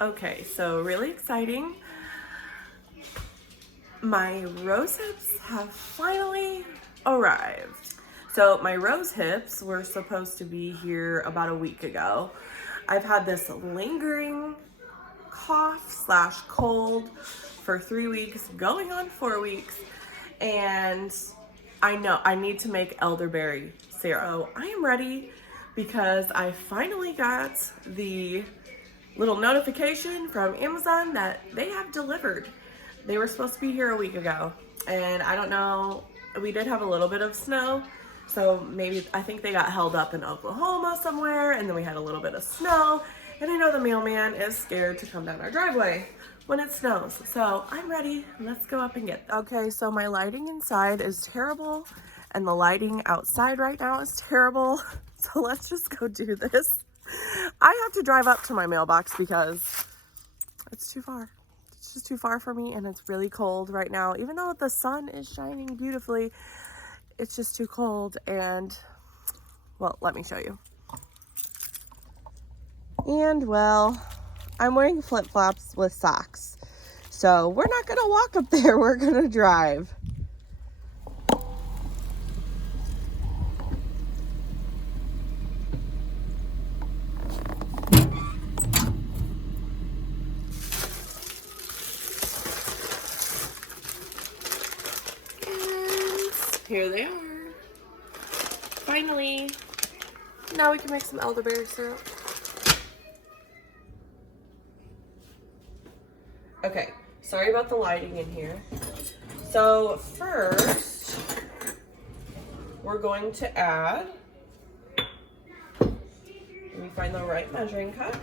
Okay, so really exciting. My rosehips have finally arrived. So my rosehips were supposed to be here about a week ago. I've had this lingering cough slash cold for 3 weeks, going on 4 weeks, and I know I need to make elderberry syrup. So I am ready because I finally got the little notification from Amazon that they have delivered. They were supposed to be here a week ago, and I don't know, we did have a little bit of snow, so maybe I think they got held up in Oklahoma somewhere, and then we had a little bit of snow, and I know the mailman is scared to come down our driveway when it snows. So I'm ready. Let's go up and get them. Okay, so my lighting inside is terrible, and the lighting outside right now is terrible. So let's just go do this. I have to drive up to my mailbox because it's too far. It's just too far for me, and it's really cold right now. Even though the sun is shining beautifully, it's just too cold. And, well, let me show you. And, well, I'm wearing flip-flops with socks. So we're not gonna walk up there, we're gonna drive. Here they are. Finally. Now we can make some elderberry syrup. Okay, sorry about the lighting in here. So first, we're going to add, let me find the right measuring cup.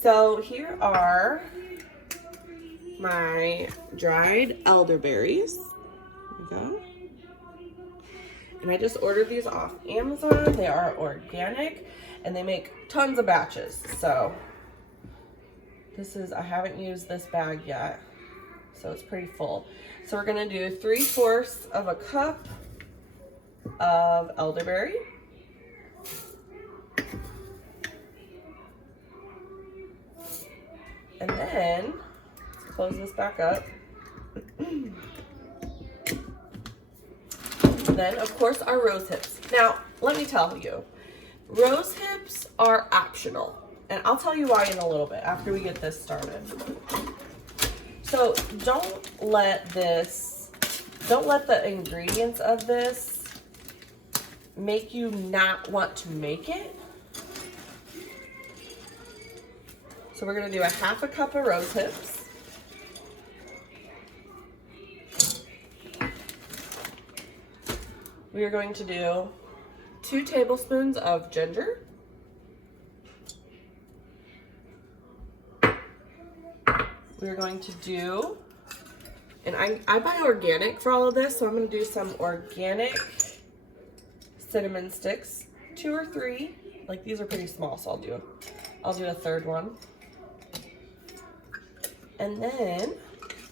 So here are my dried elderberries. Go. And I just ordered these off Amazon. They are organic and they make tons of batches. So this is, I haven't used this bag yet, so it's pretty full. So we're gonna do 3/4 of a cup of elderberry. And then, let's close this back up. Then, of course, our rose hips. Now, let me tell you, rose hips are optional. And I'll tell you why in a little bit after we get this started. So don't let the ingredients of this make you not want to make it. So we're gonna do a 1/2 cup of rose hips. We are going to do 2 tablespoons of ginger. We're going to do, and I buy organic for all of this, so I'm going to do some organic cinnamon sticks, 2 or 3. Like, these are pretty small, so I'll do a 3rd one. And then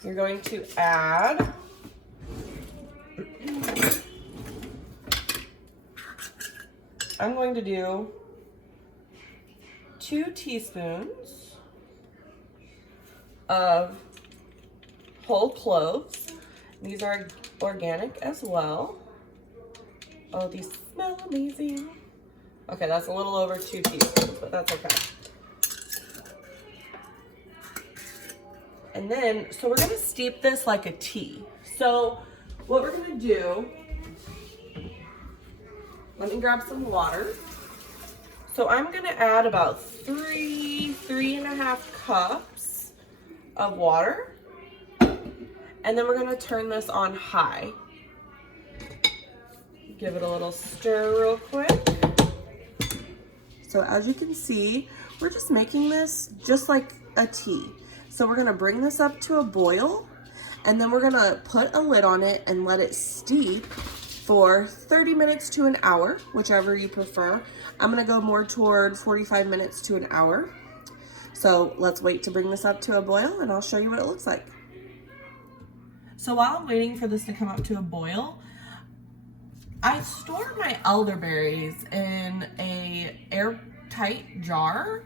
you're going to add I'm going to do 2 teaspoons of whole cloves. These are organic as well. Oh, these smell amazing. Okay, that's a little over 2 teaspoons, but that's okay. And then, so we're gonna steep this like a tea. So what we're gonna do, let me grab some water. So I'm gonna add about 3.5 cups of water. And then we're gonna turn this on high. Give it a little stir real quick. So as you can see, we're just making this just like a tea. So we're gonna bring this up to a boil, and then we're gonna put a lid on it and let it steep for 30 minutes to an hour, whichever you prefer. I'm gonna go more toward 45 minutes to an hour. So let's wait to bring this up to a boil, and I'll show you what it looks like. So while I'm waiting for this to come up to a boil, I store my elderberries in a airtight jar.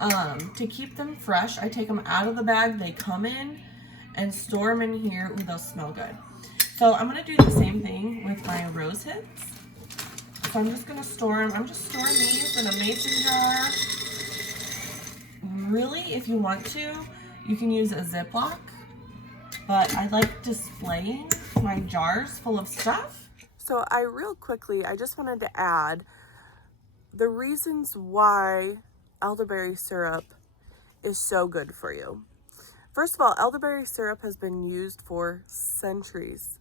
To keep them fresh, I take them out of the bag they come in and store them in here. Ooh, they'll smell good. So I'm gonna do the same thing with my rose hips. So I'm just gonna store them. I'm just storing these in a mason jar. Really, if you want to, you can use a Ziploc, but I like displaying my jars full of stuff. So I just wanted to add the reasons why elderberry syrup is so good for you. First of all, elderberry syrup has been used for centuries.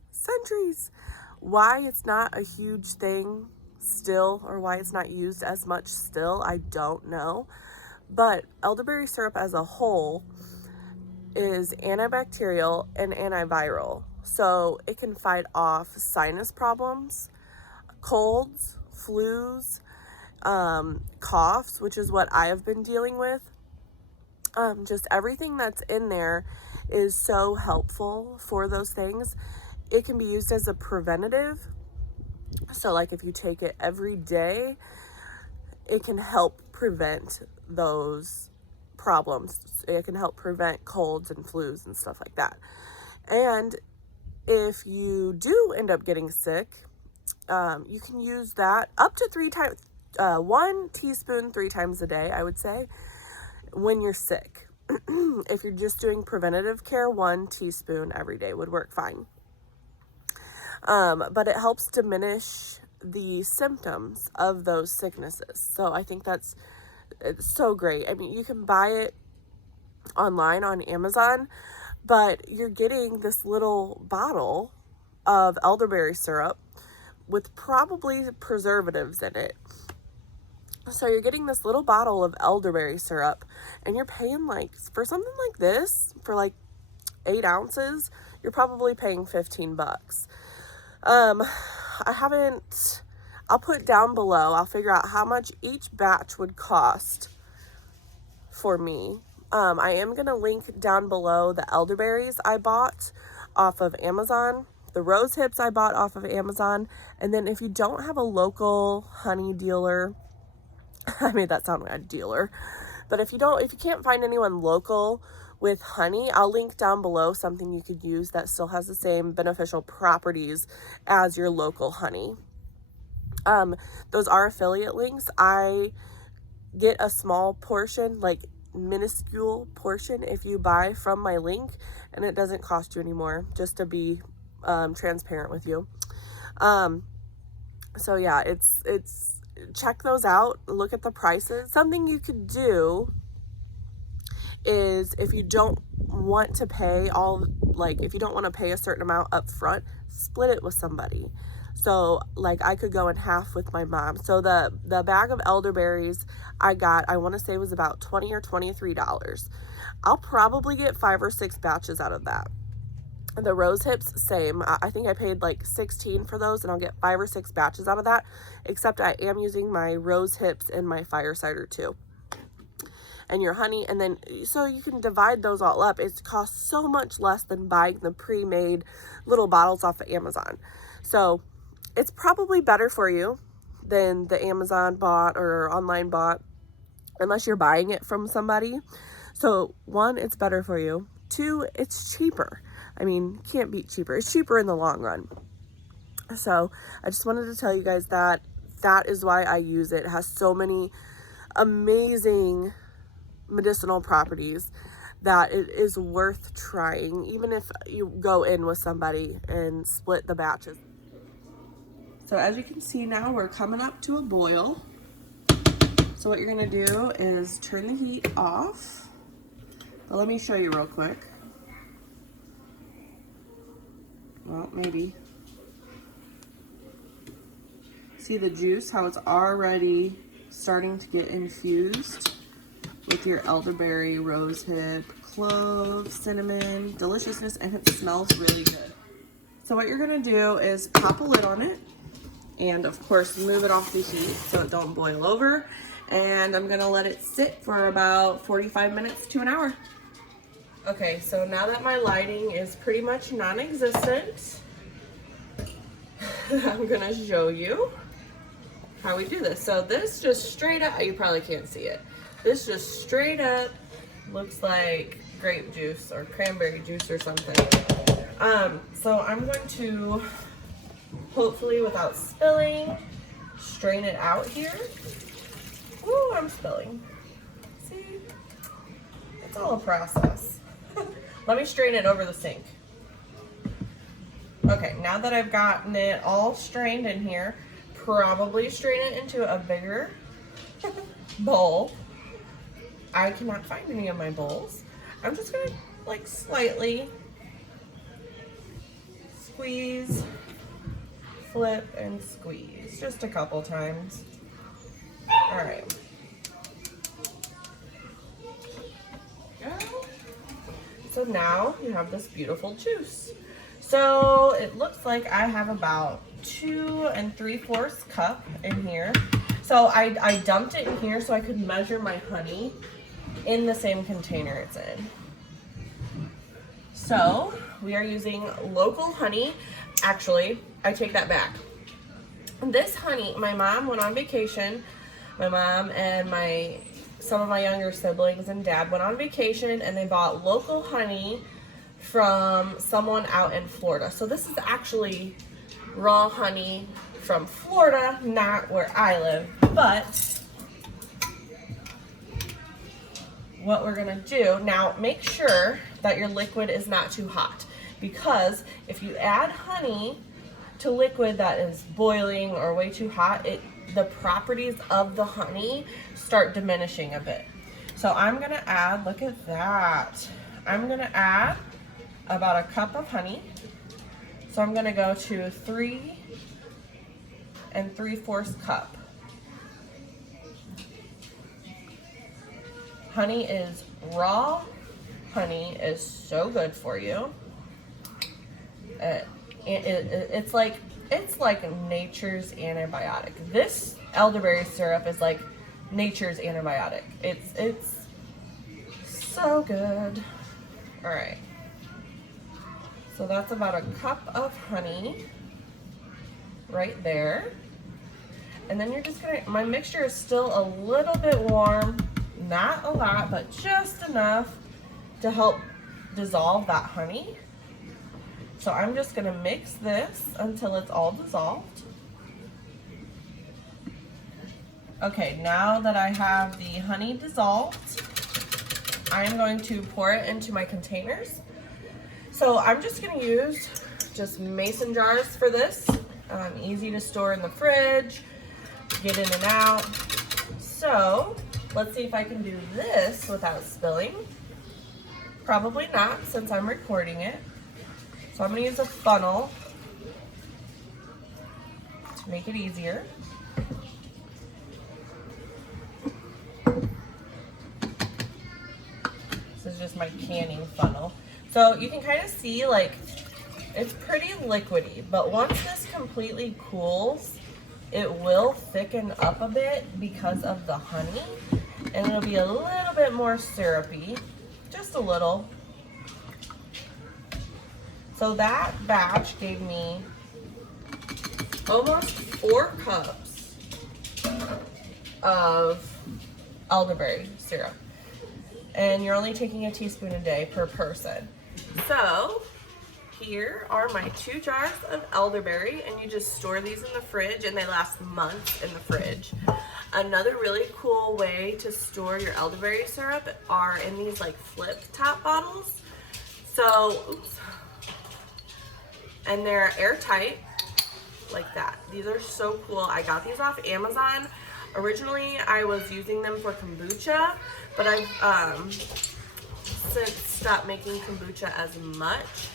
Why it's not a huge thing still, or why it's not used as much still, I don't know. But elderberry syrup as a whole is antibacterial and antiviral. So it can fight off sinus problems, colds, flus, coughs, which is what I have been dealing with. Just everything that's in there is so helpful for those things. It can be used as a preventative. So like if you take it every day, it can help prevent those problems. It can help prevent colds and flus and stuff like that. And if you do end up getting sick, you can use that up to 3 times, 1 teaspoon 3 times a day, I would say, when you're sick. If you're just doing preventative care, 1 teaspoon every day would work fine. But it helps diminish the symptoms of those sicknesses. So I think it's so great. I mean, you can buy it online on Amazon, but you're getting this little bottle of elderberry syrup with probably preservatives in it. So you're getting this little bottle of elderberry syrup, and you're paying, like, for something like this, for like 8 ounces, you're probably paying $15. I'll put down below, I'll figure out how much each batch would cost for me. I am going to link down below the elderberries I bought off of Amazon, the rose hips I bought off of Amazon, and then if you don't have a local honey dealer, I made that sound like a dealer, but if you can't find anyone local with honey, I'll link down below something you could use that still has the same beneficial properties as your local honey. Those are affiliate links. I get a small portion, like minuscule portion, if you buy from my link, and it doesn't cost you anymore, just to be transparent with you. So yeah, it's check those out, look at the prices. Something you could do is, if you don't want to pay if you don't want to pay a certain amount up front, split it with somebody. So like I could go in half with my mom. So the bag of elderberries I got, I want to say was about $20 or $23. I'll probably get 5 or 6 batches out of that. The rose hips, same. I think I paid like $16 for those, and I'll get 5 or 6 batches out of that, except I am using my rose hips in my fire cider too. And your honey, and then so you can divide those all up. It costs so much less than buying the pre-made little bottles off of Amazon. So it's probably better for you than the Amazon bot or online bot, unless you're buying it from somebody. So 1, it's better for you. 2, it's cheaper. I mean, can't beat cheaper. It's cheaper in the long run. So I just wanted to tell you guys that is why I use it. It has so many amazing medicinal properties that it is worth trying, even if you go in with somebody and split the batches. So as you can see now, we're coming up to a boil. So what you're gonna do is turn the heat off. But let me show you real quick. Well, maybe. See the juice, how it's already starting to get infused with your elderberry, rosehip, cloves, cinnamon, deliciousness, and it smells really good. So what you're gonna do is pop a lid on it, and of course move it off the heat so it don't boil over. And I'm gonna let it sit for about 45 minutes to an hour. Okay, so now that my lighting is pretty much non-existent, I'm gonna show you how we do this. So this just straight up, you probably can't see it, This just straight up looks like grape juice or cranberry juice or something. So I'm going to, hopefully without spilling, strain it out here. Ooh, I'm spilling. See? It's all a process. Let me strain it over the sink. Okay, now that I've gotten it all strained in here, probably strain it into a bigger bowl. I cannot find any of my bowls. I'm just gonna like slightly squeeze, flip, and squeeze just a couple times. All right. So now you have this beautiful juice. So it looks like I have about 2 3/4 cup in here. So I dumped it in here so I could measure my honey in the same container it's in. So we are using local honey. Actually, I take that back. This honey, my mom went on vacation. My mom and some of my younger siblings and dad went on vacation, and they bought local honey from someone out in Florida. So this is actually raw honey from Florida, not where I live. But what we're gonna do now, make sure that your liquid is not too hot, because if you add honey to liquid that is boiling or way too hot, the properties of the honey start diminishing a bit. So I'm gonna add, look at that. I'm gonna add about a cup of honey. So I'm gonna go to 3 3/4 cup. Honey is raw. Honey is so good for you. It's like nature's antibiotic. This elderberry syrup is like nature's antibiotic. It's so good. All right. So that's about a cup of honey right there. And then you're just gonna, my mixture is still a little bit warm, not a lot, but just enough to help dissolve that honey. So I'm just gonna mix this until it's all dissolved. Okay, now that I have the honey dissolved, I am going to pour it into my containers. So I'm just gonna use just mason jars for this. Easy to store in the fridge, get in and out. So let's see if I can do this without spilling. Probably not, since I'm recording it. So I'm gonna use a funnel to make it easier. This is just my canning funnel. So you can kind of see, like, it's pretty liquidy, but once this completely cools, it will thicken up a bit because of the honey, and it'll be a little bit more syrupy, just a little. So that batch gave me almost 4 cups of elderberry syrup. And you're only taking a teaspoon a day per person. So here are my 2 jars of elderberry, and you just store these in the fridge and they last months in the fridge. Another really cool way to store your elderberry syrup are in these like flip top bottles. So, oops. And they're airtight like that. These are so cool. I got these off Amazon. Originally, I was using them for kombucha, but I've since stopped making kombucha as much.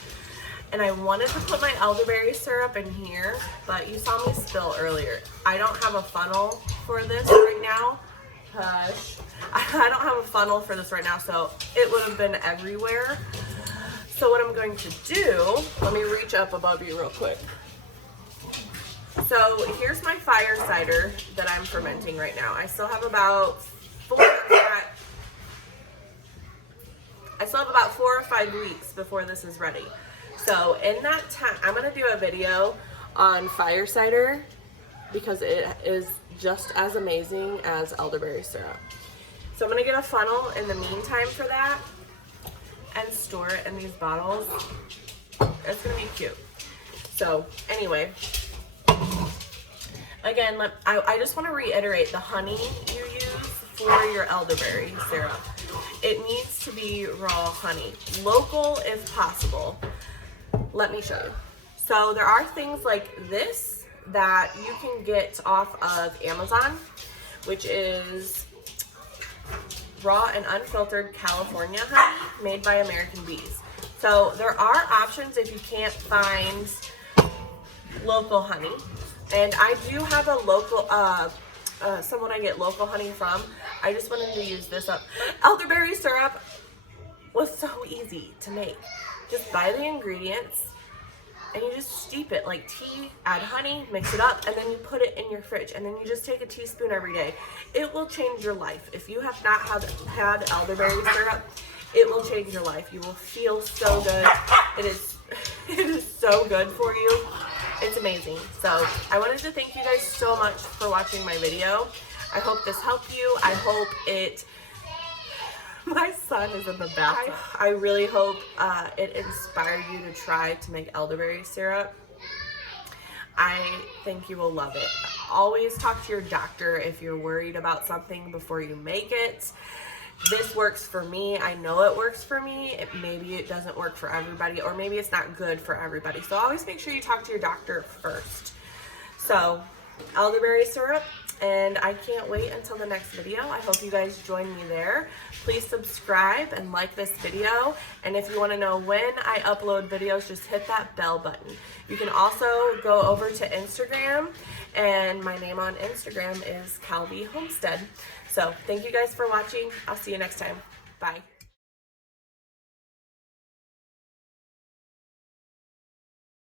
And I wanted to put my elderberry syrup in here, but you saw me spill earlier. I don't have a funnel for this right now. Hush. I don't have a funnel for this right now, so it would have been everywhere. So what I'm going to do, let me reach up above you real quick. So here's my fire cider that I'm fermenting right now. I still have about 4 or 5 weeks before this is ready. So in that time, I'm gonna do a video on fire cider because it is just as amazing as elderberry syrup. So I'm gonna get a funnel in the meantime for that and store it in these bottles. It's gonna be cute. So anyway, again, I just want to reiterate the honey you use for your elderberry syrup. It needs to be raw honey, local if possible. Let me show you. So there are things like this that you can get off of Amazon, which is raw and unfiltered California honey made by American bees. So there are options if you can't find local honey. And I do have a local, someone I get local honey from. I just wanted to use this up. Elderberry syrup was so easy to make. Just buy the ingredients and you just steep it like tea, add honey, mix it up, and then you put it in your fridge. And then you just take a teaspoon every day. It will change your life. If you have not had elderberry syrup, it will change your life. You will feel so good. It is so good for you. It's amazing. So I wanted to thank you guys so much for watching my video. I hope this helped you. I hope it... My son is in the bathroom. I really hope it inspired you to try to make elderberry syrup. I think you will love it. Always talk to your doctor if you're worried about something before you make it. This works for me. I know it works for me. Maybe it doesn't work for everybody, or maybe it's not good for everybody. So always make sure you talk to your doctor first. So elderberry syrup, and I can't wait until the next video. I hope you guys join me there. Please subscribe and like this video. And if you want to know when I upload videos, just hit that bell button. You can also go over to Instagram, and my name on Instagram is Calvi Homestead. So thank you guys for watching. I'll see you next time. Bye.